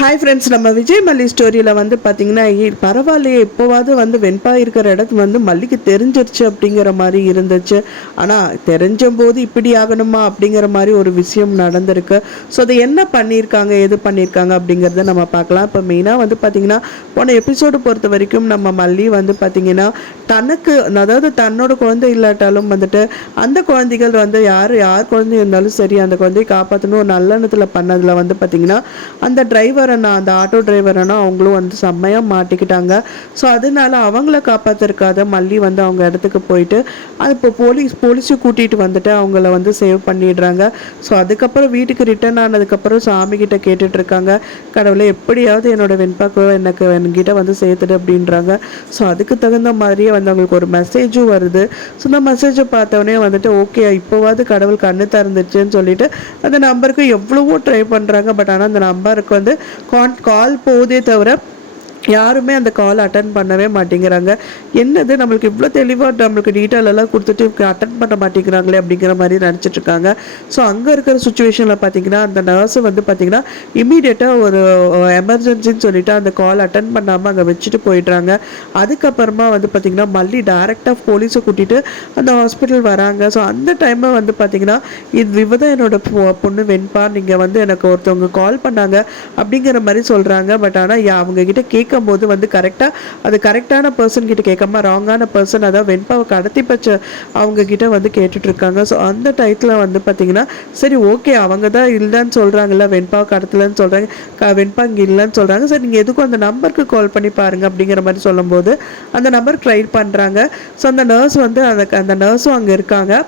Hi friends, நம்ம விஜய் மல்லி ஸ்டோரியில் வந்து பார்த்தீங்கன்னா பரவாயில்லையே, இப்போவாது வந்து வெண்பா இருக்கிற இடத்து வந்து மல்லிக்கு தெரிஞ்சிருச்சு அப்படிங்கிற மாதிரி இருந்துச்சு. ஆனால் தெரிஞ்ச போது இப்படி ஆகணுமா அப்படிங்கிற மாதிரி ஒரு விஷயம் நடந்திருக்கு. ஸோ அதை என்ன பண்ணியிருக்காங்க, எது பண்ணியிருக்காங்க அப்படிங்கிறத நம்ம பார்க்கலாம். இப்போ மெயினாக வந்து பார்த்தீங்கன்னா போன எபிசோடு பொறுத்த வரைக்கும் நம்ம மல்லி வந்து பார்த்தீங்கன்னா தனக்கு, அதாவது தன்னோட குழந்தை இல்லாட்டாலும் வந்துட்டு அந்த குழந்தைகள் வந்து யார் குழந்தை இருந்தாலும் சரி அந்த குழந்தையை காப்பாற்றணும் நல்லெண்ணத்தில் பண்ணதில் வந்து பார்த்தீங்கன்னா அந்த டிரைவர் அண்ணா, அந்த ஆட்டோ டிரைவர் அண்ணா அவங்களும் வந்து செம்மையாக மாட்டிக்கிட்டாங்க. ஸோ அதனால அவங்கள காப்பாற்றிருக்காத மல்லி வந்து அவங்க இடத்துக்கு போயிட்டு அது இப்போ போலீஸும் கூட்டிகிட்டு வந்துட்டு அவங்கள வந்து சேவ் பண்ணிடுறாங்க. ஸோ அதுக்கப்புறம் வீட்டுக்கு ரிட்டர்ன் ஆனதுக்கப்புறம் சாமி கிட்ட கேட்டுட்ருக்காங்க, கடவுளை எப்படியாவது என்னோட வெண்பாக்கு என்கிட்ட வந்து சேர்த்துடு அப்படின்றாங்க. ஸோ அதுக்கு தகுந்த மாதிரியே வந்து அவங்களுக்கு ஒரு மெசேஜும் வருது. ஸோ இந்த மெசேஜை பார்த்தோன்னே வந்துட்டு ஓகே, இப்போவாது கடவுள் கண்ணு திறந்துச்சுன்னு சொல்லிட்டு அந்த நம்பருக்கு எவ்வளவோ ட்ரை பண்ணுறாங்க. பட் ஆனால் அந்த நம்பருக்கு வந்து கால் போதே தவிர யாருமே அந்த கால் அட்டன் பண்ணவே மாட்டேங்கிறாங்க. என்னது நம்மளுக்கு இவ்வளோ தெளிவாக நம்மளுக்கு டீட்டெயில் எல்லாம் கொடுத்துட்டு அட்டன் பண்ண மாட்டேங்கிறாங்களே அப்படிங்கிற மாதிரி நினச்சிட்டு இருக்காங்க. ஸோ அங்கே இருக்கிற சுச்சுவேஷனில் பார்த்தீங்கன்னா அந்த நர்ஸு வந்து பார்த்தீங்கன்னா இமீடியட்டாக ஒரு எமர்ஜென்சின்னு சொல்லிட்டு அந்த கால் அட்டன் பண்ணாமல் அங்கே வச்சுட்டு போயிடுறாங்க. அதுக்கப்புறமா வந்து பார்த்திங்கன்னா மல்லி டேரெக்டாக போலீஸை கூட்டிகிட்டு அந்த ஹாஸ்பிட்டல் வராங்க. ஸோ அந்த டைமில் வந்து பார்த்திங்கன்னா இவதான் என்னோட பொண்ணு வெண்பா, நீங்கள் வந்து எனக்கு ஒருத்தவங்க கால் பண்ணாங்க அப்படிங்கிற மாதிரி சொல்கிறாங்க. பட் ஆனால் அவங்கக்கிட்ட கேட்கும்போது வந்து அது கரெக்டான பர்சன் கிட்ட கேட்காம ராங்கான பர்சன், அதாவது வெண்பாவை கடத்தி பச்ச அவங்க கிட்ட வந்து கேட்டுட்ருக்காங்க. ஸோ அந்த டயத்தில் வந்து பார்த்தீங்கன்னா சரி ஓகே, அவங்க தான் இல்லைன்னு சொல்கிறாங்கல்ல, வெண்பாவை கடத்தலன்னு சொல்கிறாங்க, வெண்பா இங்கே இல்லைன்னு சொல்கிறாங்க, சரி நீங்கள் எதுக்கும் அந்த நம்பருக்கு கால் பண்ணி பாருங்கள் அப்படிங்கிற மாதிரி சொல்லும்போது அந்த நம்பர் ட்ரை பண்ணுறாங்க. ஸோ அந்த நர்ஸ் வந்து அந்த நர்ஸும் அங்கே இருக்காங்க.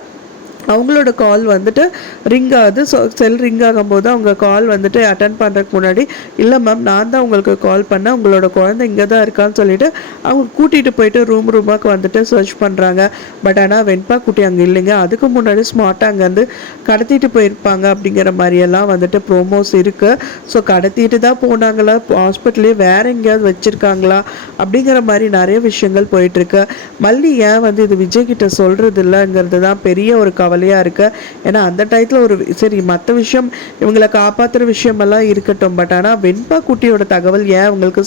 அவங்களோட கால் வந்துட்டு ரிங் ஆகுது. ஸோ செல் ரிங் ஆகும்போது அவங்க கால் வந்துட்டு அட்டன் பண்ணுறதுக்கு முன்னாடி இல்லை மேம், நான் தான் உங்களுக்கு கால் பண்ணேன், உங்களோட குழந்தை இங்கே தான் இருக்கான்னு சொல்லிட்டு அவங்க கூட்டிகிட்டு போயிட்டு ரூமுக்கு வந்துட்டு சர்ச் பண்ணுறாங்க. பட் ஆனால் வெண்பா குட்டி அங்கே இல்லைங்க. அதுக்கு முன்னாடி ஸ்மார்ட்டாக அங்கேருந்து கடத்திட்டு போயிருப்பாங்க அப்படிங்கிற மாதிரியெல்லாம் வந்துட்டு ப்ரோமோஸ் இருக்குது. ஸோ கடத்திட்டு தான் போனாங்களா, ஹாஸ்பிட்டலே வேற எங்கேயாவது வச்சுருக்காங்களா அப்படிங்கிற மாதிரி நிறைய விஷயங்கள் போயிட்டுருக்கு. மல்லி ஏன் வந்து இது விஜய் கிட்ட சொல்கிறது இல்லைங்கிறது தான் பெரிய ஒரு கவலையாக இருக்குது. ஏன்னா அந்த டயத்தில் ஒரு சரி மற்ற விஷயம் இவங்களை காப்பாற்றுற விஷயமெல்லாம் இருக்கட்டும், பட் ஆனால் வெண்பா குட்டியோட தகவல் ஏன் அவங்களுக்கு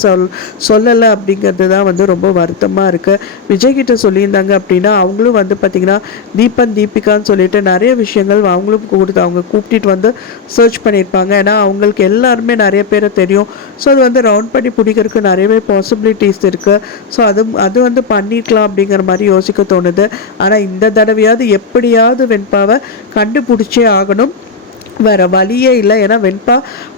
சொல்லலை அப்படிங்கிறது தான் வந்து ரொம்ப வருத்தமாக இருக்குது. விஜய் கிட்ட சொல்லியிருந்தாங்க அப்படின்னா அவங்களும் வந்து பார்த்திங்கன்னா தீபிகான்னு சொல்லிட்டு நிறைய விஷயங்கள் அவங்களும் அவங்க கூப்பிட்டு வந்து சர்ச் பண்ணியிருப்பாங்க. ஏன்னா அவங்களுக்கு எல்லாருமே நிறைய பேரை தெரியும். ஸோ அது வந்து ரவுண்ட் பண்ணி பிடிக்கிறதுக்கு நிறையவே பாசிபிலிட்டிஸ் இருக்குது. ஸோ அது வந்து பண்ணிக்கலாம் அப்படிங்கிற மாதிரி யோசிக்க தோணுது. ஆனால் இந்த தடவையாவது எப்படியாவது வெண்பாவை கண்டுபிடிச்சே ஆகணும், வேறு வழியே இல்லை. ஏன்னா வெண்பா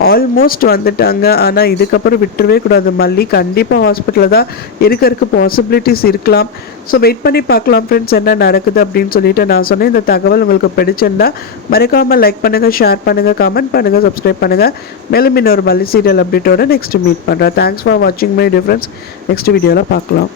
ஆல்மோஸ்ட் வந்துட்டாங்க. ஆனால் இதுக்கப்புறம் விட்டுறவே கூடாது. மல்லி கண்டிப்பாக ஹாஸ்பிட்டலில் தான் இருக்கிறதுக்கு பாசிபிலிட்டிஸ் இருக்கலாம். ஸோ வெயிட் பண்ணி பார்க்கலாம் ஃப்ரெண்ட்ஸ், என்ன நடக்குது அப்படின்னு சொல்லிட்டு. நான் சொன்னேன் இந்த தகவல் உங்களுக்கு பிடிச்சிருந்தா மறக்காமல் லைக் பண்ணுங்கள், ஷேர் பண்ணுங்கள், கமெண்ட் பண்ணுங்கள், சப்ஸ்கிரைப் பண்ணுங்கள். மேலும் இன்னொரு மல்லி சீரியல் அப்டேட்டோட நெக்ஸ்ட் மீட் பண்ணுறேன். தேங்க்ஸ் ஃபார் வாட்சிங் மை டிஃப்ரெண்ட்ஸ். நெக்ஸ்ட் வீடியோவில் பார்க்கலாம்.